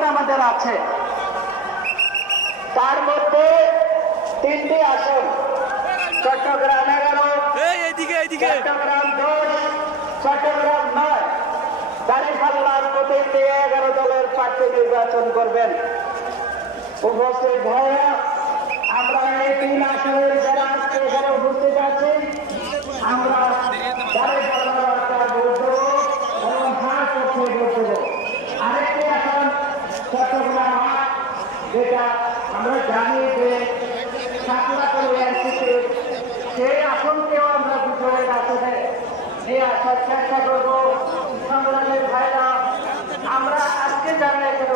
আসন আমাদের আছে, তার মধ্যে 3টি আসন চট্টগ্রাম 11, চট্টগ্রাম 10, চট্টগ্রাম 9। দাঁড়িপাল্লার প্রতিটি 11 দলের প্রার্থী নির্বাচন করবেন। উপস্থিত ভাইরা, আমরা এই 3 আসনের যারা আজকে এখানে উপস্থিত আছি, আমরা দাঁড়িপাল্লার একটা ভোট দেবো এবং হার পক্ষে ভোট দেবো। আরেকটি আসন চট্টগ্রাম 8, যেটা আমরা জানি যে সাতলা করে আসছে, সেই আসনকেও আমরা বিজয়ের আসনে নিয়ে আসার চেষ্টা করবো। সংগ্রামের ভাইরা, আমরা আজকে যারা এখানে